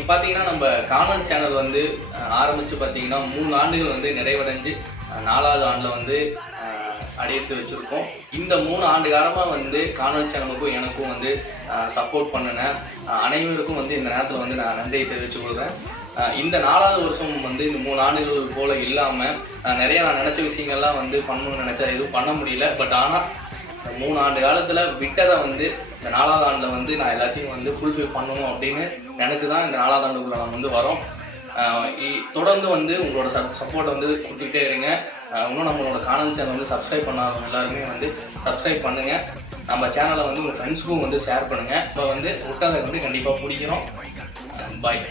இன்னைக்கு பார்த்தீங்கன்னா நம்ம காணல் சேனல் வந்து ஆரம்பித்து பார்த்தீங்கன்னா 3 ஆண்டுகள் வந்து நிறைவடைஞ்சு 4வது ஆண்டில் வந்து அடையெடுத்து வச்சுருக்கோம். இந்த 3 ஆண்டு காலமாக வந்து காணல் சேனலுக்கும் எனக்கும் வந்து சப்போர்ட் பண்ணின அனைவருக்கும் வந்து இந்த நேரத்தில் வந்து நான் நன்றியை தெரிவித்துக் கொள்கிறேன். இந்த 4வது வருஷம் வந்து இந்த 3 ஆண்டுகள் போல் இல்லாமல் நிறைய நான் நினச்ச விஷயங்கள்லாம் வந்து பண்ணணும்னு நினச்சா எதுவும் பண்ண முடியல. பட் ஆனால் 3 ஆண்டு காலத்தில் விட்டதை வந்து இந்த 4வது ஆண்டில் வந்து நான் எல்லாத்தையும் வந்து ஃபுல்ஃபில் பண்ணணும் அப்படின்னு நினச்சி தான் இந்த 4வது ஆண்டுக்குள்ளே நம்ம வந்து வரோம். தொடர்ந்து வந்து உங்களோட சப்போர்ட் வந்து கொடுத்துக்கிட்டே இருங்க. இன்னும் நம்மளோட காணல் சேனல் வந்து சப்ஸ்கிரைப் பண்ணாதவங்க எல்லாருமே வந்து சப்ஸ்கிரைப் பண்ணுங்கள். நம்ம சேனலை வந்து உங்கள் ஃப்ரெண்ட்ஸுக்கும் வந்து ஷேர் பண்ணுங்கள். இப்போ வந்து விட்டதை வந்து கண்டிப்பாக பிடிக்கிறோம். பாய்.